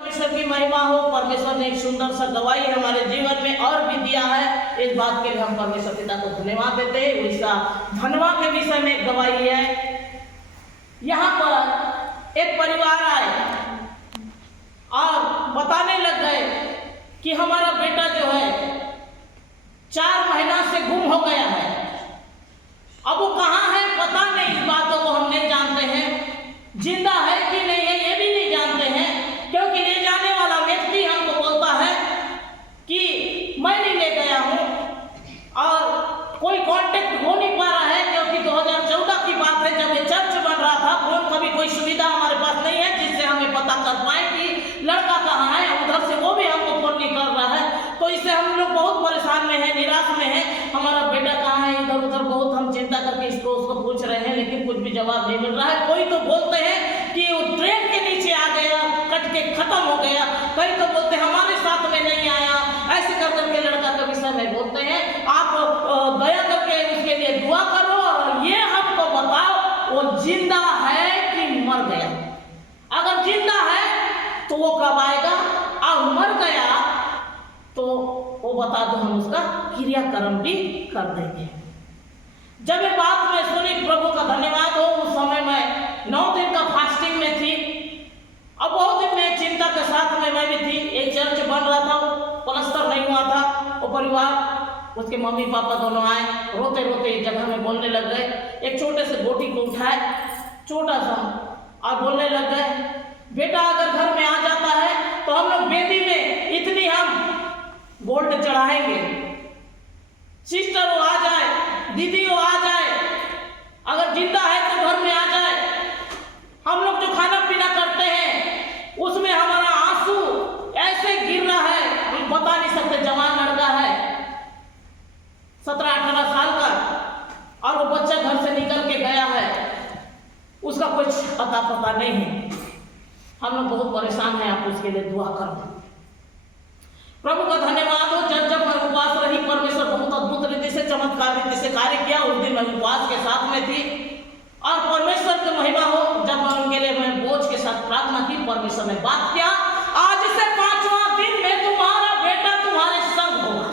परमेश्वर की महिमा हो। परमेश्वर ने एक सुंदर सा गवाही हमारे जीवन में और भी दिया है। इस बात के लिए हम परमेश्वर पिता को धन्यवाद देते हैं। इसका धन्यवाद के विषय में गवाही है। यहाँ पर एक परिवार आए और बताने लग गए कि हमारा बेटा जो है 4 महीना से गुम हो गया है। अब वो कहाँ है पता नहीं, इस बातों को हम नहीं जानते हैं। जिंदा है कि नहीं है ये भी नहीं जानते हैं, क्योंकि ले जाने वाला व्यक्ति हमको बोलता है कि मैं नहीं ले गया हूँ और कोई कांटेक्ट हो नहीं पा रहा है, क्योंकि 2014 की बात है जब ये चर्च बन रहा था। फोन का भी कोई सुविधा हमारे पास नहीं है जिससे हमें पता कर पाए कि लड़का कहाँ है। उधर से वो भी हमको फोन नहीं कर रहा है, तो इससे हम लोग बहुत परेशान में है, निराश में है। हमारा बेटा कहाँ है, इधर उधर बहुत हम चिंता करके इसको उसको पूछ रहे हैं, लेकिन कुछ भी जवाब नहीं मिल रहा है। कोई तो बोलते हैं कि वो ट्रेन के नीचे आ गया, कट के खत्म हो गया, कई तो बोलते हमारे साथ में नहीं आया। ऐसे कर करके लड़का का विषय में बोलते हैं। आप दया करके उसके लिए दुआ करो और ये हमको बताओ वो जिंदा है कि मर गया। अगर जिंदा है तो वो कब आएगा, और मर गया तो वो बता दो, हम उसका क्रियाक्रम भी कर देंगे। जब ये बात मैं सुनी, प्रभु का धन्यवाद हो। उस समय मैं 9 दिन का फास्टिंग में थी। अब बहुत दिन में चिंता के साथ में मैं भी थी। एक चर्च बन रहा था, प्लास्टर नहीं हुआ था। वो परिवार, उसके मम्मी पापा दोनों आए, रोते रोते एक जगह में बोलने लग गए। एक छोटे से गोटी को उठाए, छोटा सा, और बोलने लग गए, बेटा अगर घर में आ जाता है तो हम लोग बेदी में इतनी हम गोल्ड चढ़ाएंगे। सिस्टर वो आ जाए, दीदी वो आ जाए, अगर जिंदा है तो घर में आ जाए। हम लोग जो खाना पीना करते हैं उसमें हमारा आंसू ऐसे गिर रहा है, हम बता नहीं सकते। जवान लड़का है, 17-18 साल का, और वो बच्चा घर से निकल के गया है, उसका कुछ अता पता नहीं है। हम लोग बहुत परेशान हैं, आप उसके लिए दुआ करो। प्रभु का धन्यवाद हो। जब मैं उपवास रही, परमेश्वर बहुत अद्भुत रीति से, चमत्कार रीति से कार्य किया। उस दिन मैं उपवास के साथ में थी और परमेश्वर की महिमा हो। जब मैं उनके लिए मैं बोझ के साथ प्रार्थना की, परमेश्वर ने बात किया, आज से 5वां दिन में तुम्हारा बेटा तुम्हारे संग होगा।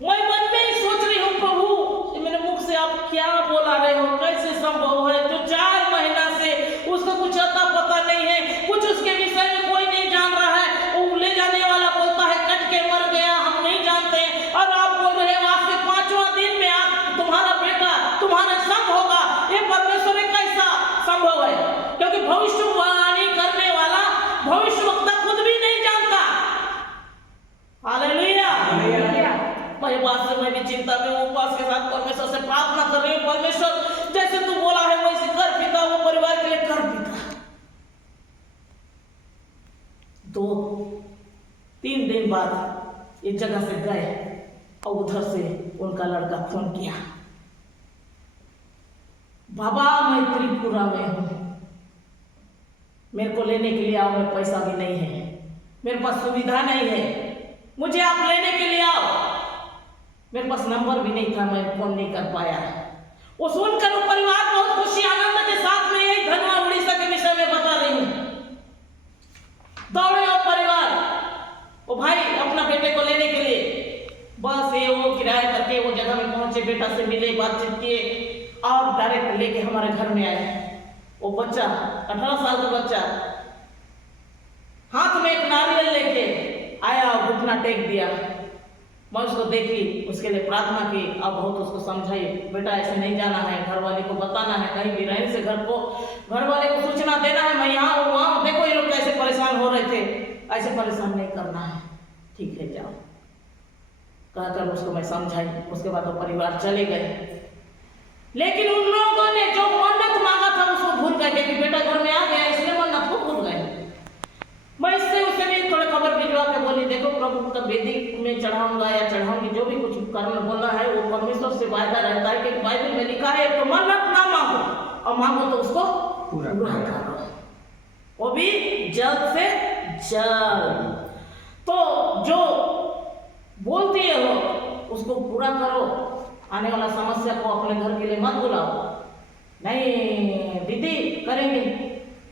मैं मन में ही सोच रही हूँ, प्रभु मेरे मुख से आप क्या बोला रहे हो, कैसे संभव है? जो 4 महीना से उसको कुछ अता पता नहीं है, कुछ उसके विषय में कोई नहीं जान रहा है। वो ले जाने वाला बोलता है कट के मर गया, हम नहीं जानते, और आप बोल रहे हैं आज से 5वां दिन में आप तुम्हारा बेटा तुम्हारे संग होगा। ये परमेश्वर कैसा संभव है? क्योंकि भविष्यवाणी करने वाला भविष्यवक्ता खुद भी नहीं जानता। हालेलुया। मैं बात से मैं भी चिंता में हूँ, उपवास के साथ परमेश्वर से प्रार्थना कर रही हूँ, परमेश्वर जैसे तू बोला है वैसे कर पिता, वो परिवार के लिए कर पिता। 2-3 दिन बाद इस जगह से गए और उधर से उनका लड़का फोन किया, बाबा मैं त्रिपुरा में हूँ, मेरे को लेने के लिए आओ। मेरे पैसा भी नहीं है, मेरे पास सुविधा नहीं है, मुझे आप लेने के लिए आओ। मेरे पास नंबर भी नहीं था, मैं फोन नहीं कर पाया। वो सुनकर वो परिवार बहुत खुशी आनंद के साथ में यही धनवा उड़ीसा के विषय में बता रही हूँ। दौड़े और परिवार, वो भाई अपना बेटे को लेने के लिए बस ये वो किराया करके वो जगह में पहुंचे, बेटा से मिले, बातचीत किए और डायरेक्ट लेके हमारे घर में आए। वो बच्चा 18 साल का बच्चा हाथ में एक नारियल लेके आया और घुटना टेक दिया। मैं उसको देखी, उसके लिए प्रार्थना की और बहुत उसको समझाई, बेटा ऐसे नहीं जाना है, घर वाले को बताना है, कहीं भी रहने से घर वाले को सूचना देना है, मैं यहाँ हूँ वहाँ हूँ, देखो ये लोग कैसे परेशान हो रहे थे, ऐसे परेशान नहीं करना है, ठीक है जाओ कहकर उसको मैं समझाई। उसके बाद वो परिवार चले गए। लेकिन उन लोगों ने जो मन्नत मांगा था उसको भूल गए, क्योंकि बेटा घर में आ गया इसलिए मन्नत को भूल गए। मैं इससे उसे भी थोड़ा खबर भिजवा के बोली, देखो प्रभु का वेदी में चढ़ाऊंगा या चढ़ाऊंगी, जो भी कुछ करना बोलना है वो परमेश्वर से वायदा रहता है कि बाइबल में लिखा है तो मन्नत ना मांगो, और मांगो तो उसको पूरा करो, वो भी जल्द से जल्द। तो जो बोलती है हो उसको पूरा करो। आने वाला समस्या को अपने घर के लिए मत बुलाओ, नहीं दीदी करेंगे,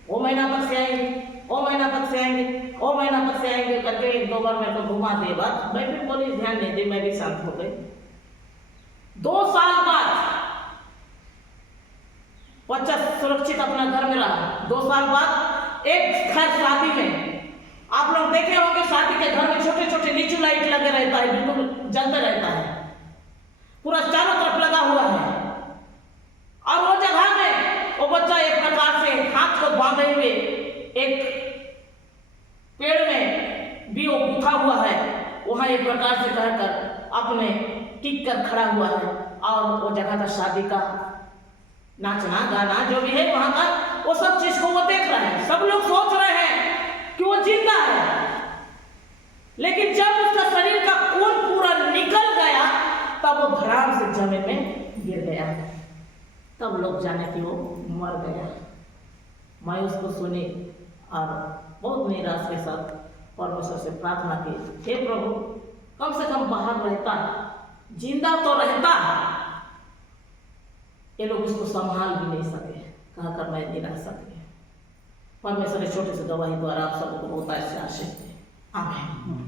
वो महीना तक से आएंगे, वो महीना तक से आएंगे, वो महीना तक से आएंगे करके 1-2 बार मेरे को घुमा दिए बात। मैं भी बोली ध्यान नहीं दी, मैं भी शांत हो गई। 2 साल बाद बच्चा सुरक्षित अपना घर में रहा। 2 साल बाद एक घर शादी में, आप लोग देखे होंगे शादी के घर में छोटे छोटे नीचू लाइट लगे रहता है, बिल्कुल जलते रहता है, पूरा चारों तरफ लगा हुआ है। और वो जगह में वो बच्चा एक प्रकार से हाथ को बांधे हुए एक पेड़ में भी वो गुथा हुआ है, वहां एक प्रकार से कहकर अपने टिक कर खड़ा हुआ है। और वो जगह था शादी का, नाचना गाना जो भी है वहां का, वो सब चीज को वो देख रहे हैं। सब लोग सोच रहे हैं कि वो जिंदा है, लेकिन जब उसका शरीर का खून पूरा निकल गया तब वो धड़ाम से जमीन में गिर गया। तब लोग जाने कि वो मर गया। मैं उसको सुनी और बहुत निराश के साथ परमेश्वर से प्रार्थना की, हे प्रभु, कम से कम बाहर रहता, जिंदा तो रहता, ये लोग उसको संभाल भी नहीं सके। कहकर मैं निराश सके। परमेश्वर छोटे से गवाही द्वारा आप सबको बहुत आशीष दे। आमीन।